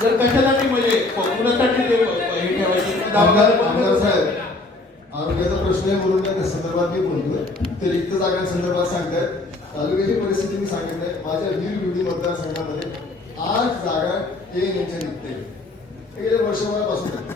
जर कशाला म्हणजे आरोग्याचा प्रश्न आहे बोलून त्या संदर्भात मी बोलतोय. ते रिक्त जागांसंदर्भात सांगतायत. तालुक्याची परिस्थिती मी सांगितलंय. माझ्या वीर विरोधी मतदारसंघामध्ये आठ जागा हे यांच्या निघते. गेल्या वर्षभरापासून.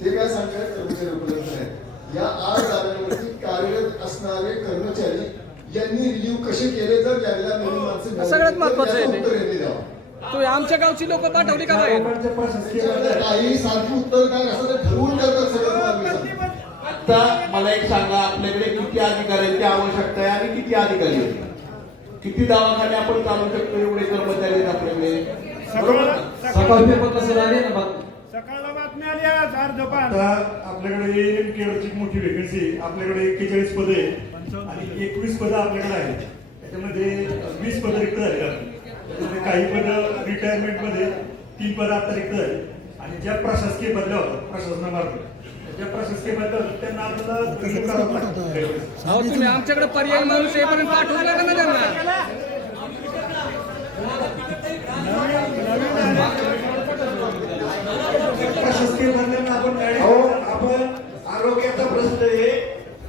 ते काय सांगतात कर्मचारी उपलब्ध या आठ जागांवरती कार्यरत असणारे कर्मचारी यांनी रिलीव्ह कसे केले तर त्यांना नवीन माणसं सगळ्यात महत्वाचं उत्तर यांनी द्यावं. तुम्ही आमच्या गावची लोक पाठवली का नाही त्याच्याकडे काही सारखी उत्तर काय असं ते ठरवून करतात सगळं तुम्हाला मी सांगतो. आता मला एक सांगा आपल्याकडे किती अधिकाऱ्यांची आवश्यकता आहे आणि किती अधिकारी आहेत? किती दवाखाने आपण चालू शकतो एवढे कर्मचारी आहेत आपल्याकडे? बरोबर ना? सकाळी पेपर कसं आले ना सकाळला बातमी आली आज अर्ध पान आता आपल्याकडे एम केअरची मोठी वेकन्सी आपल्याकडे एक्केचाळीस पदे आणि एकवीस पदं आपल्याकडे आहेत. त्याच्यामध्ये वीस पदं रिक्त झाली काही पदं रिटायरमेंटमध्ये तीन पदं आता रिक्त झाली. आणि ज्या प्रशासकीय बदल्या होतात प्रशासनामार्फत. ज्या प्रशासकीय बदल्या होतात त्यांना आपल्याला आमच्याकडे पर्याय माणूस का नाही त्यांना प्रशासकीय बदल्यांना आपण guidance अहो करतो. आपण आरोग्याचा प्रश्न आहे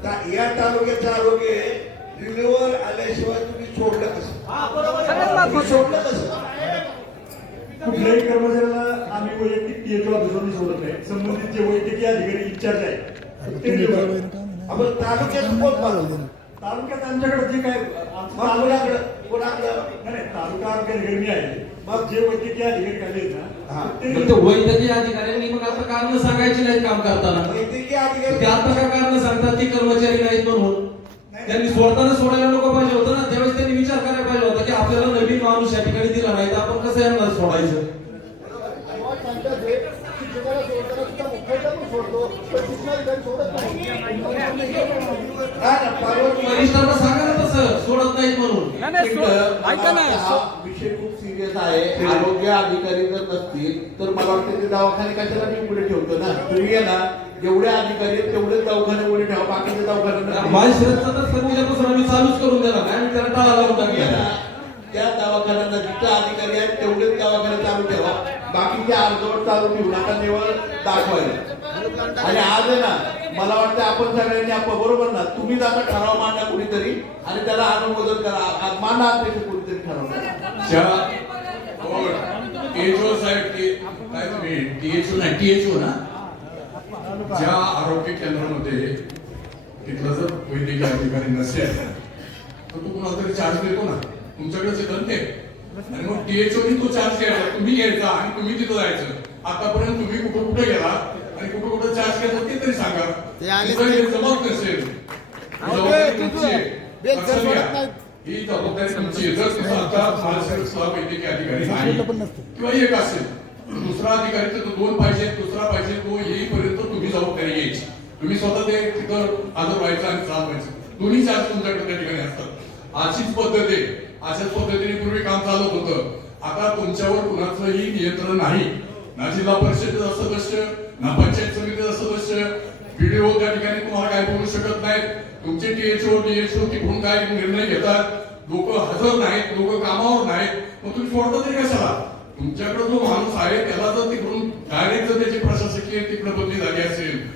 ता- या तालुक्याचं आरोग्य आहे रिन्युअल आल्याशिवाय तुम्ही सोडलं कसं सगळ्यात तुम्ही महत्वाचं सोडलं कसं? कुठल्याही कर्मचाऱ्याला आम्ही वैयक्तिक पीएच ऑफिसरनी सोडत नाही. संबंधित जे वैद्यकीय अधिकारी इन्चार्ज ते निवडतात. आपण तालुक्यात कोण पाहतो? तालुक्यात आमच्याकडे जे काय आमचं तालुका कोणाकडं कोणाकडं नाही नाही, तालुका आरोग्य अधिकारी मी आहे. मग जे वैद्यकीय अधिकारी हा. ना ते ते वैद्यकीय अधिकाऱ्यांनी मग आता कारण सांगायची नाहीत काम करताना. वैद्यकीय ते अधिकारी आता काय कारण सांगतात? की कर्मचारी नाहीत म्हणून. त्यांनी सोडताना सोडायला नको पाहिजे होतं ना. त्यावेळेस त्यांनी विचार करायला पाहिजे होता की आपल्याला नवीन माणूस या ठिकाणी दिला नाही तर आपण कसं यांना सोडायचं? हे. हा वरिष्ठांना सांगा ना तसं सोडत नाहीत म्हणून. ऐका ना विषय खूप सिरियस आहे. आरोग्य अधिकारी जर नसतील तर मला वाटतं ते दवाखाने कशाला मी उघडे ठेवतो ना? तुम्ही आहे ना जेवढे अधिकारी आहेत तेवढेच दवाखाने उघडे ठेवा बाकीचे दवाखाने माझ्या शरीराचा तर आम्ही चालूच करून देणार आणि त्याला टाळा लावून टाकला त्या दवाखान्याचा जिथं अधिकारी आहेत तेवढेच दवाखाने चालू ठेवा. बाकीच्या अर्धवट चालू ठेवू नका निवड दाखवायला. आणि आज आहे ना मला वाटतं आपण सगळ्यांनी आपण बरोबर ना तुम्ही आता ठराव मांडा कुणीतरी आणि त्याला अनुमोदन करा. मांडा अध्यक्ष कुणीतरी ठराव ज्या टीएचओ साहेब टीएचओ नाही टीएचओ ना? ज्या आरोग्य केंद्रामध्ये तिथला जर वैद्यकीय अधिकारी नसेल तर तो कुणाला तरी चार्ज देतो ना? तुमच्याकडेच येतात ते आणि मग टीएचओ नी तो चार्ज घ्यायचा तुम्ही घ्यायचा आणि तुम्ही तिथं जायचं. आतापर्यंत तुम्ही कुठं कुठे गेला आणि कुठं कुठं चार्ज घेतला ते तरी सांगा. तुमचं हे जमत नसेल तुमची. ही जबाबदारी तुमची. जर तिथं आता महाराष्ट्रातला वैद्यकीय अधिकारी नाही किंवा एक असेल दुसरा अधिकारी तर तो दोन पाहिजे दुसरा पाहिजे तो येईपर्यंत तुम्ही जबाबदारी घ्यायची. तुम्ही स्वतः ते तिथं हजर व्हायचं आणि चालवायचं. दोन्ही चार्ज तुमच्याकडे त्या ठिकाणी असतात. अशीच पद्धत आहे. अशाच पद्धतीने पूर्वी काम चालत होतं. आता तुमच्यावर कुणाचंही नियंत्रण नाही. ना जिल्हा परिषदेचा सदस्य ना पंचायत समितीचा सदस्य व्हिडिओ त्या ठिकाणी तुम्हाला काय बोलू शकत नाहीत. तुमचे टीएचओ डीएचओ तिकडून काय निर्णय घेतात? लोक हजर नाहीत लोक कामावर नाहीत. मग तुम्ही सोडता तरी कशाला? तुमच्याकडे जो माणूस आहे त्याला जर तिकडून डायरेक्ट जर त्याची प्रशासकीय तिकडे बदली झाली असेल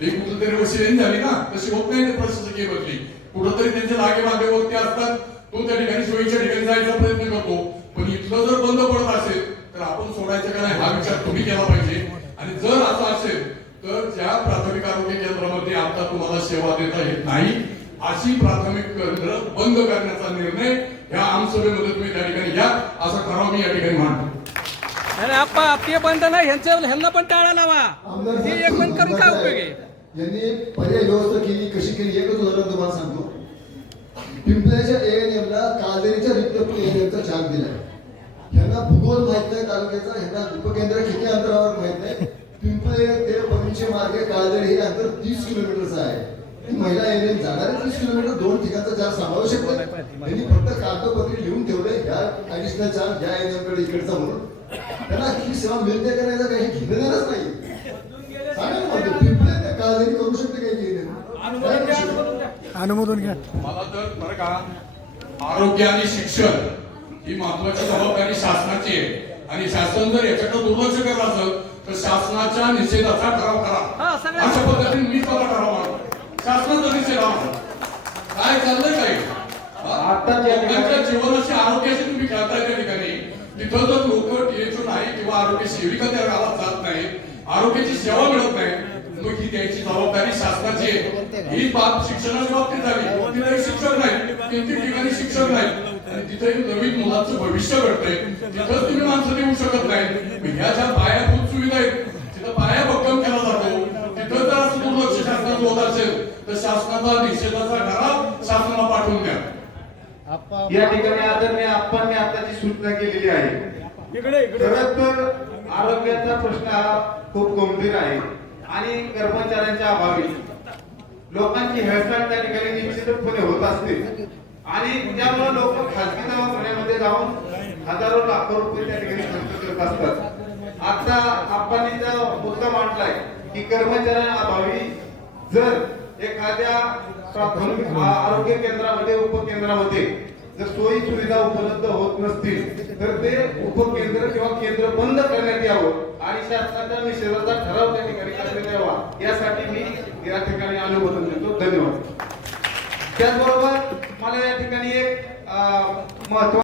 ते कुठेतरी वशिलेन झाली ना तशी होत नाही ते प्रशासकीय बदली. कुठंतरी त्यांचे लागे वरती असतात. तो त्या ठिकाणी सोयीच्या ठिकाणी जायचा प्रयत्न करतो. पण इथलं जर बंद पडत असेल तर आपण सोडायचं का नाही हा विचार तुम्ही केला पाहिजे. आणि जर असं असेल तर ज्या प्राथमिक आरोग्य केंद्रामध्ये आता तुम्हाला सेवा देता येत नाही अशी प्राथमिक केंद्र बंद करण्याचा निर्णय या आमसभेमध्ये तुम्ही त्या ठिकाणी घ्या असा ठराव मी या ठिकाणी मांडतो. अरे आप्पा ते बंद नाही ह्यांच्या ह्यांना पण टाळा लावा. ते एक बंद करून काय उपयोग? आहे यांनी पर्याय व्यवस्था केली कशी केली एकच उदाहरण तुम्हाला सांगतो पिंपळ्याच्या एएनएमला कालदेरीच्या रिक्त एएनएमचा चार्ज दिलाय ह्यांना भूगोल माहीत नाही तालुक्याचा ह्यांना उपकेंद्र किती अंतरावर माहीत नाही. पिंपळे ते पश्चिम मार्गे कालदेरी हे अंतर तीस किलोमीटरचं आहे. महिला एएनएम जाणारे तीस किलोमीटर दोन ठिकाणचा चार्ज सांभाळू शकते. त्यांनी फक्त कागदपत्री लिहून ठेवले ह्या ऍडिशनल चार्ज या एएनएमकडे इकडचा म्हणून. त्यांना ही सेवा मिळते का नाही काही घेणं देणंच नाही. सांगा म्हणतो पिंपळे करू शकते काही अनुमोदन घ्या. मला तर बरं का आरोग्य आणि शिक्षण ही महत्वाची जबाबदारी शासनाची आहे. आणि शासन जर याच्याकडे दुर्लक्ष करत असेल तर शासनाच्या निषेधाचा ठराव हा, करा सगळ्या- अशा पद्धतीने मी स्वतः ठराव मांडतो. शासनाचा निषेध हा. काय चाललंय काय आता ज्या ठिकाणी- लोकांच्या जीवनाशी आरोग्याशी तुम्ही खेळताय त्या ठिकाणी. तिथं जर लोक टीएचओ नाही किंवा आरोग्य सेविका त्या गावात जात नाही आरोग्याची सेवा मिळत नाही मग ही त्याची जबाबदारी शासनाची आहे. ही बाब शिक्षणाच्या बाबतीत झाली. तिथे शिक्षक नाही. तीन ठिकाणी शिक्षक नाही. तिथे नवीन मुलाचं भविष्य घडतंय. तिथं तुम्ही माणसं देऊ शकत नाही ह्या ज्या पायाभूत सुविधा आहेत तिथं पाया भक्कम केला जातो. तिथं जर असं दुर्लक्ष शासनाचं होत असेल तर शासनाचा निषेधाचा ठराव शासनाला पाठवून द्या. या ठिकाणी आदरणीय आप्पांनी आता जी सूचना केलेली आहे. खरंच तर आरोग्याचा प्रश्न हा खूप गंभीर आहे आणि कर्मचाऱ्यांच्या अभावी. लोकांची हेळसांड त्या ठिकाणी निश्चितपणे होत असते. आणि त्यामुळे लोक खाजगी दवाखान्यामध्ये जाऊन हजारो लाखो रुपये त्या ठिकाणी खर्च करत असतात. आता आपण जो मुद्दा मांडलाय की कर्मचाऱ्यांना अभावी जर एखाद्या प्राथमिक आरोग्य केंद्रामध्ये उपकेंद्रामध्ये जर सोयी सुविधा उपलब्ध होत नसतील तर ते उपकेंद्र किंवा केंद्र बंद करण्यात यावं आणि शासनाच्या निषेधात